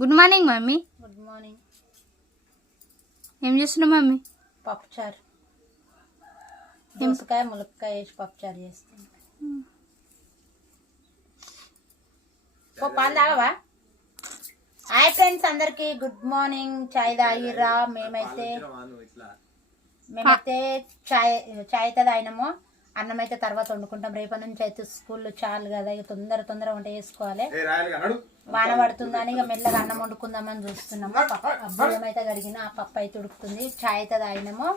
Good morning mummy. Good morning. ఏం చేస్తున్నావు mummy? పప్పుచారు, దోసకాయ ములక్కాయ వేసి పప్పుచారు చేస్తాను. పాలు తాగవా? హాయ్ ఫ్రెండ్స్, అందరికి గుడ్ మార్నింగ్. చాయ్ తాగిర్రా? మేమైతే చాయ్ అయితే తాగినాము. అన్నం అయితే తర్వాత వండుకుంటాం. రేపటి నుంచి అయితే స్కూల్లో చాలు కదా, ఇక తొందర వంట చేసుకోవాలి. వాన పడుతుందని ఇక మెల్లగా అన్నం వండుకుందామని చూస్తున్నాము. బియ్యం అయితే కడిగిన, ఆ పప్పు అయితే ఉడుకుతుంది. చాయ్ అయితే తాగినాము.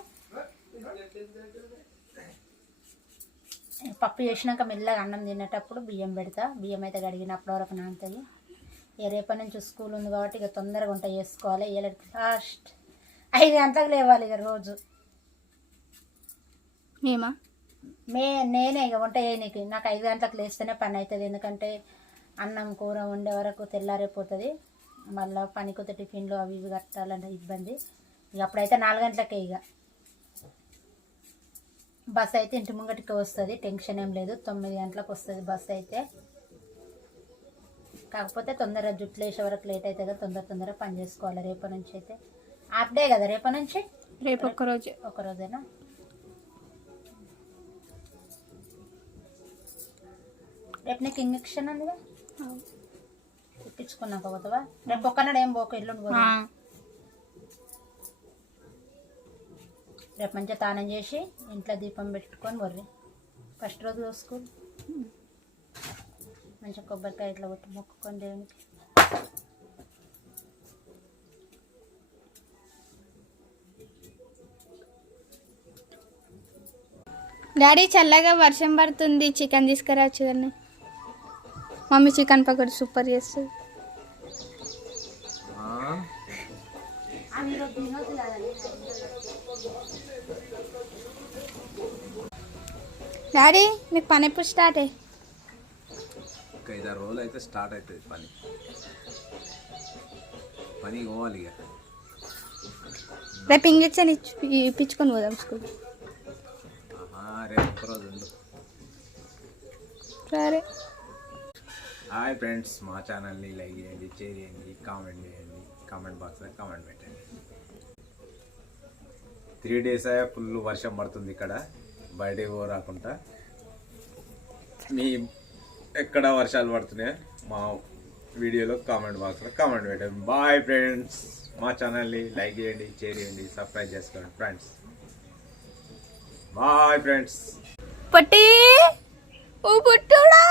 పప్పు చేసినాక మెల్లగా అన్నం తినేటప్పుడు బియ్యం పెడతా. బియ్యం అయితే కడిగినప్పటి వరకు నానుతుంది. ఇక రేపటి నుంచి స్కూల్ ఉంది కాబట్టి ఇక తొందరగా వంట చేసుకోవాలి. లాస్ట్ 5 గంటలకు లేవాలి ఇక రోజు. నేనే ఇక వంట చేయనీకి. నాకు 5 గంటలకు లేస్తేనే పని అవుతుంది. ఎందుకంటే అన్నం కూర వండే వరకు తెల్లారైపోతుంది. మళ్ళీ పనికొత్త టిఫిన్లు అవి ఇవి కట్టాలంటే ఇబ్బంది. ఇక అప్పుడైతే 4 గంటలకే. ఇక బస్ అయితే ఇంటి ముంగటికి వస్తుంది, టెన్షన్ ఏం లేదు. 9 గంటలకు వస్తుంది బస్ అయితే. కాకపోతే తొందరగా జుట్లు వేసే వరకు లేట్ అవుతుంది కదా, తొందరగా పని చేసుకోవాలి. రేపటి నుంచి అయితే హాఫ్ డే కదా. రేపటి నుంచి రేపు ఒక్కరోజేనా? రేపు నీకు ఇంజక్షన్ ఉందిగా, ఇప్పించుకున్నాక పోతావా? రేపు ఒక్కనాడు ఏం పోక ఇల్లు పోదు. రేపు మంచిగా తానం చేసి ఇంట్లో దీపం పెట్టుకొని వర్రి. ఫస్ట్ రోజు స్కూల్ మంచిగా కొబ్బరికాయ ఇట్లా కొట్టి మొక్కుకొని దేవునికి. డాడీ చల్లగా వర్షం పడుతుంది, చికెన్ తీసుకురావచ్చు కానీ. మమ్మీ చికెన్ పకోడీ సూపర్ చేస్తుంది. డాడీ మీకు పని ఎప్పుడు స్టార్ట్ అయ్యి? 5-6 రోజులు అయితే స్టార్ట్ అవుతుంది పని పోవాలి. ఇక రేపు ఇంజక్షన్ ఇప్పించుకొని పోదాం స్కూల్. రేపు ఒక్కరోజు ఉండు. సరే. హాయ్ ఫ్రెండ్స్, మా ఛానల్ని లైక్ చేయండి, షేర్ చేయండి, కామెంట్ చేయండి. కామెంట్ బాక్స్లో కామెంట్ పెట్టండి. 3 days ఫుల్ వర్షం పడుతుంది ఇక్కడ. బయటకు రాకుండా మీ ఎక్కడ వర్షాలు పడుతున్నాయో మా వీడియోలో కామెంట్ బాక్స్లో కామెంట్ పెట్టండి. బాయ్ ఫ్రెండ్స్, మా ఛానల్ని లైక్ చేయండి, షేర్ చేయండి, సబ్స్క్రైబ్ చేసుకోండి ఫ్రెండ్స్. Bye friends. పొట్టి ఓ పొట్టుడా.